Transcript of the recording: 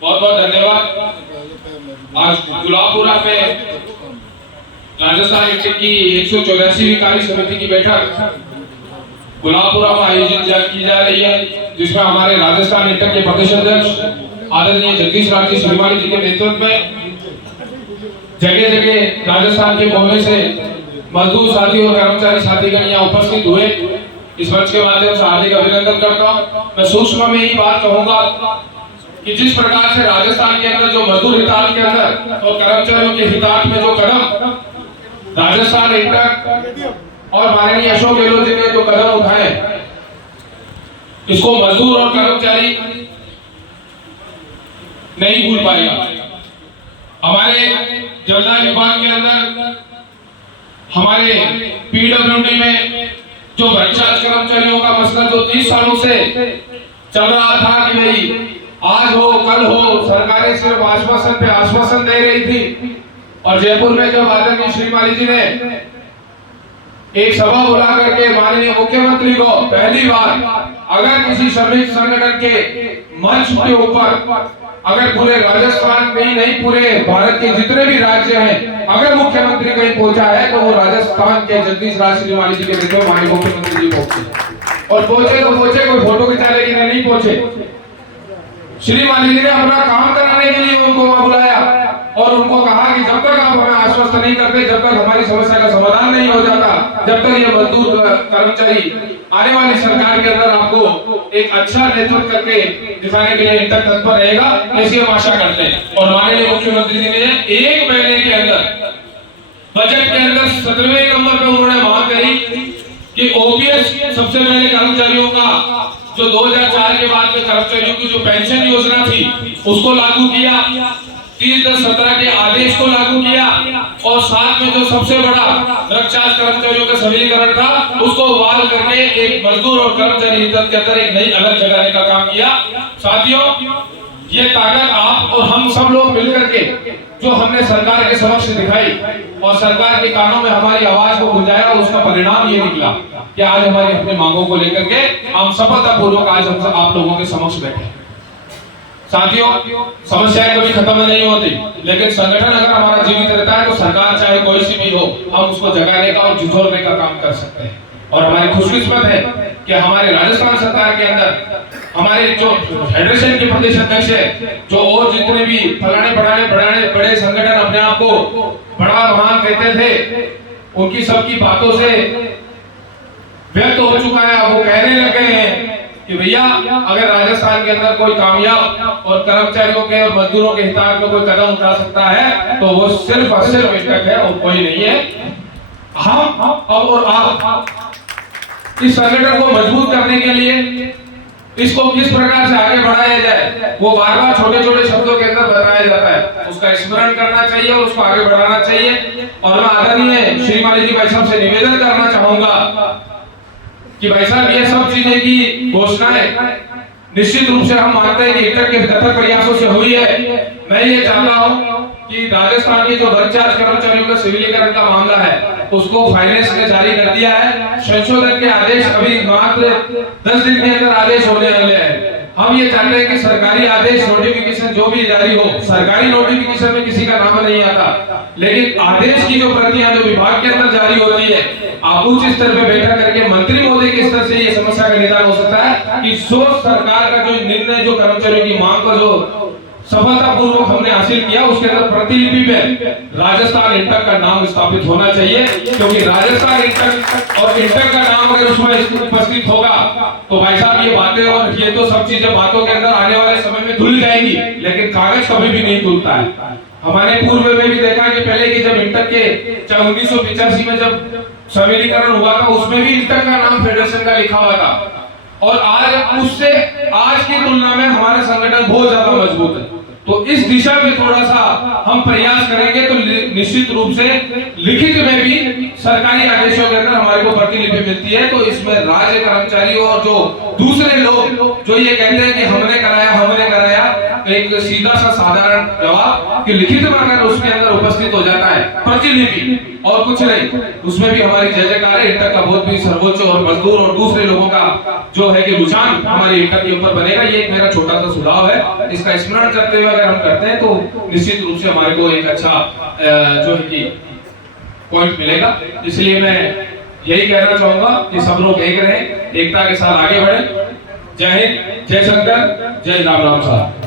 बहुत बहुत धन्यवाद। आज गुलाबपुरा में राजस्थान इंटर की 184वीं कार्य समिति की बैठक गुलाबपुरा में आयोजित की जा रही है, जिसमें हमारे राजस्थान इंटर के प्रदेश अध्यक्ष आदरणीय जगदीश राज जी श्रीमाली जी के नेतृत्व में जगह जगह राजस्थान के कोने से मजदूर साथी और कर्मचारी साथीगण यहाँ उपस्थित हुए। इस मंच के माध्यम से हार्दिक अभिनंदन करता हूँ। मैं सूक्ष्म में ही बात कहूंगा कि जिस प्रकार से राजस्थान के अंदर जो मजदूर हितार्थ के अंदर और कर्मचारियों के हितार्थ में जो कदम राजस्थान इंटर और माननीय अशोक गहलोत जी ने जो कदम उठाए, इसको मजदूर और कर्मचारी नहीं भूल पाएगा। हमारे जलदाय विभाग के अंदर हमारे पीडब्ल्यूडी में जो भ्रष्टाचार कर्मचारियों का मसला जो 30 सालों से चल रहा था कि भाई आज हो कल हो, सरकारें सिर्फ आश्वासन पे आश्वासन दे रही थी। और जयपुर में जब आदरणीय श्रीमाली जी ने एक सभा बुला करके माननीय मुख्यमंत्री को पहली बार अगर किसी श्रमिक संगठन के मंच के ऊपर अगर पूरे राजस्थान में ही नहीं पूरे भारत के जितने भी राज्य हैं, अगर मुख्यमंत्री कहीं पहुंचा है तो वो राजस्थान के जगदीश राज श्रीमाली जी के नेतृत्व में माननीय मुख्यमंत्री जी पहुंचे। और पहुंचे तो पहुंचे, कोई फोटो खिंचा लेकिन नहीं पहुंचे। श्रीमाली जी ने अपना काम कराने के लिए उनको वहां बुलाया और उनको कहा कि जब तक आप हमें आश्वस्त नहीं करते, जब तक हमारी समस्या का समाधान नहीं हो जाता, जब तक ये मजदूर कर्मचारी आने वाली सरकार के अंदर आपको एक अच्छा नेतृत्व करके दिखाने के लिए इंटर तत्पर रहेगा, ऐसी हम आशा करते हैं। और माननीय मुख्यमंत्री जी ने एक महीने के अंदर बजट के अंदर 17वें नंबर पे उन्होंने मांग करी कि ओपीएस सबसे पहले कर्मचारियों का जो 2004 के बाद में कर्मचारियों की जो पेंशन योजना थी उसको लागू किया, 30/10/17 के आदेश को लागू किया और साथ में जो सबसे बड़ा रक्षाचार्ज कर्मचारियों का सबलीकरण था उसको बहाल करके एक मजदूर और कर्मचारी हित के अंदर एक नई अलग जगाने का काम किया। साथियों, ये ताकत आप और हम सब लोग मिलकर के जो हमने सरकार के समक्ष दिखाई और सरकार के कानों में हमारी आवाज को गुंजाया, उसका परिणाम ये निकला कि आज हमारी अपने मांगों को लेकर के हम सफलतापूर्वक आज हम आप लोगों के समक्ष बैठे। साथियों, समस्याएं कभी खत्म नहीं होती, लेकिन संगठन अगर हमारा जीवित रहता है तो सरकार चाहे कोई सी भी हो, हम उसको जगाने का और झुझोड़ने का काम कर सकते हैं। और हमारी खुशकिस्मत है कि हमारे राजस्थान सरकार के अंदर हमारे जो फेडरेशन के प्रदेश अध्यक्ष है, जो और जितने भी फलाने बड़े संगठन अपने आप को बड़ा महान कहते थे, उनकी सबकी बातों से व्यक्त हो चुका है। वो कहने लगे हैं कि भैया अगर राजस्थान के अंदर कोई कामयाब और कर्मचारियों के और मजदूरों के हितार्थ में कोई कदम उठा सकता है तो वो सिर्फ और सिर्फ इंटक है और कोई नहीं है। हम और आप इस संगठन को मजबूत करने के लिए इसको किस प्रकार से आगे बढ़ाया जाए, वो बार-बार छोटे-छोटे शब्दों के अंदर बताया जाता है, उसका स्मरण करना चाहिए और उसको आगे बढ़ाना चाहिए। और मैं आदरणीय श्रीमाली जी भाई साहब से निवेदन करना चाहूंगा कि भाई साहब ये सब चीजें की घोषणाएं निश्चित रूप से हम मानते हैं कि इंटर के अथक प्रयासों से हुई है। मैं ये चाहता हूं कि राजस्थान के जो भ्रष्टाचार कर्मचारियों का सिविलीकरण का मामला है उसको फाइनेंस ने जारी कर दिया है। संशोधन के आदेश अभी मात्र 10 दिन के अंदर आदेश होने वाले हैं। हम ये चाहते हैं कि सरकारी आदेश नोटिफिकेशन जो भी जारी हो, सरकारी नोटिफिकेशन में किसी का नाम नहीं आता, लेकिन आदेश की जो प्रतियां जो विभाग के अंदर जारी होती है, आप उच्च स्तर पे बैठक करके मंत्री महोदय के स्तर से ये समस्या का निदान हो सकता है कि जो सरकार का जो निर्णय जो कर्मचारियों की मांग को जो सफलतापूर्वक हमने हासिल किया उसके अंदर प्रतिलिपि में राजस्थान इंटर का नाम स्थापित होना चाहिए, क्योंकि राजस्थान इंटर और इंटर का नाम अगर उसमें उपस्थित होगा तो भाई साहब ये बातें और ये तो सब चीजें बातों के अंदर आने वाले समय में धुल जाएंगी, लेकिन कागज कभी भी नहीं धुलता है। हमारे पूर्व में भी देखा कि पहले की जब इंटर के 1985 में जब सबलीकरण हुआ था उसमें भी इंटर का नाम फेडरेशन का लिखा हुआ था और आज उससे आज की तुलना में हमारा संगठन बहुत ज्यादा मजबूत है। तो इस दिशा में थोड़ा सा हम प्रयास करेंगे तो निश्चित रूप से लिखित में भी सरकारी आदेशों के अंदर हमारे को प्रतिलिपि मिलती है। तो इसमें राज्य कर्मचारियों और जो दूसरे लोग जो ये कहते हैं कि हमने कराया एक सीधा सा साधारण जवाब कि लिखित में अगर उसके अंदर उपस्थित हो जाता है प्रतिलिपि और कुछ नहीं, उसमें भी हमारी जय जयकार है। इंटर का बहुत भी सर्वोच्च और मजदूर और दूसरे लोगों का जो है कि रुझान हमारे इंटर के ऊपर बनेगा। ये एक मेरा छोटा सा सुझाव है, इसका स्मरण करते हुए अगर हम करते हैं तो निश्चित रूप से हमारे को एक अच्छा जो है कि पॉइंट मिलेगा। इसलिए मैं यही कहना चाहूंगा कि सब लोग एक रहें, एकता के साथ आगे बढ़े। जय हिंद, जय शंकर, जय राम राम साहब।